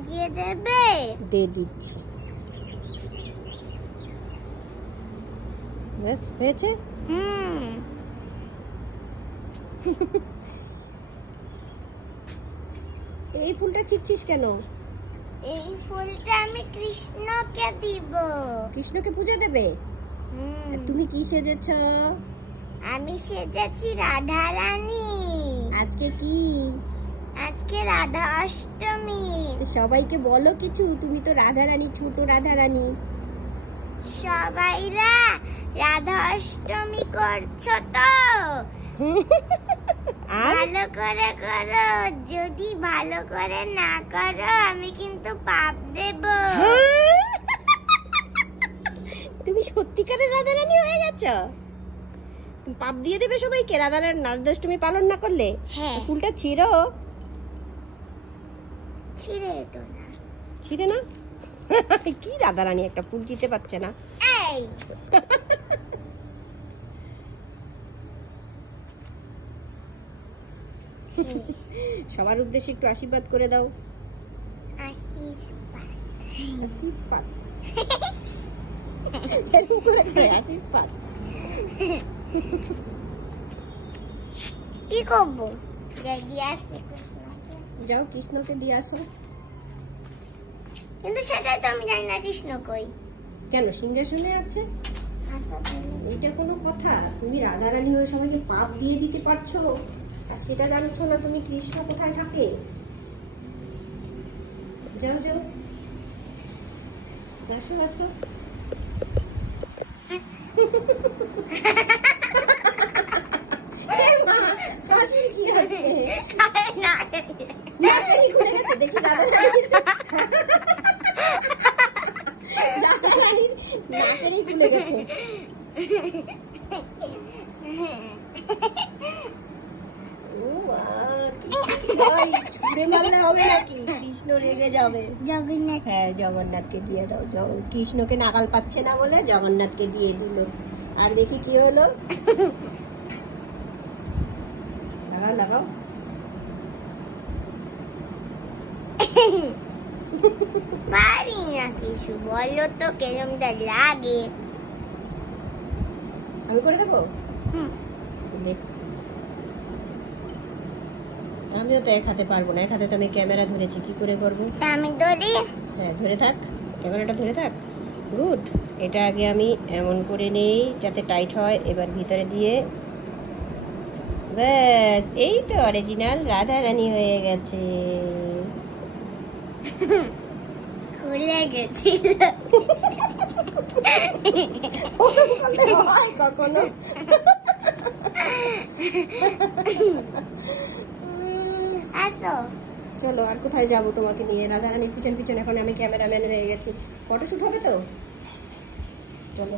সাজিয়ে দেবে? দে দিচ্ছি। বেশ হয়েছে। এই ফুলটা ছিঁড়ছিস কেন? এই ফুলটা আমি কৃষ্ণকে দিব। কৃষ্ণকে পূজা দেবে? তুমি কি সেজেছ? আমি সেজেছি রাধা রানী। আজকে কি? আজকে রাধা অষ্টমী। সবাইকে বলো কিছু, তুমি তো রাধা রানী, ছোট রাধা রানী। সবাইরা রাধা অষ্টমী করছো তো? ভালো করে করো, যদি ভালো করে না করো আমি কিন্তু পাপ দেব। তুমি সত্যিকারের রাধা রানী হয়ে গেছো? পাপ দিয়ে দেবে সবাইকে রাধা অষ্টমী পালন না করলে? হ্যাঁ। ফুলটা ছিঁড়ো। ছিঁড়ে তো না। ছিঁড়ে না? কি রাধা রানী একটা ফুল দিতে পারছে না। এই সবার উদ্দেশ্যে একটু আশীর্বাদ করে দাও। আশীর্বাদ। আশীর্বাদ। এরকম করে দাও, আশীর্বাদ। কি করবো? যাই দিয়ে আসি। যাও কৃষ্ণকে দিয়ে আসো। কিন্তু সেটাই তো আমি জানি না কৃষ্ণ কই। কেন সিংহাসনে আছে? এইটা কোনো কথা? তুমি রাধা রানী হয়ে সবাইকে পাপ দিয়ে দিতে পারছো আর সেটা জানছো না তুমি কৃষ্ণ কোথায় থাকে? যাও যাও, আসো আসো। হাসির কি হচ্ছে? নাকানি খুলে গেছে, দেখি রাধা রানীর নাকানি খুলে গেছে। ছুঁড়ে মারলে হবে নাকি? কৃষ্ণ রেগে যাবে। জগন্নাথ। হ্যাঁ জগন্নাথকে দিয়ে দাও। কৃষ্ণকে নাগাল পাচ্ছে না বলে জগন্নাথকে দিয়ে দিল। আর দেখি কি হলো। লাগাও লাগাও। পারি না কিছু, বলো তো কেরমটা লাগে। আমি করে দেবো? দেখ, আমিও তো এক হাতে পারবো না, এক হাতে তো আমি ক্যামেরা ধরেছি, কি করে করবো? তা আমি ধরি। হ্যাঁ ধরে থাক, ক্যামেরাটা ধরে থাক। গুড। এটা আগে আমি এমন করে নেই যাতে টাইট হয়। এবার ভিতরে দিয়ে ব্যাস, এই তো অরিজিনাল রাধা রানী হয়ে গেছে। খুলে গেছিল। কখনো আসো। চলো আর কোথায় যাবো তোমাকে নিয়ে? রাধা রানীর পিছন পিছন এখন আমি ক্যামেরাম্যান হয়ে গেছি। ফটোশুট হবে তো? চলো।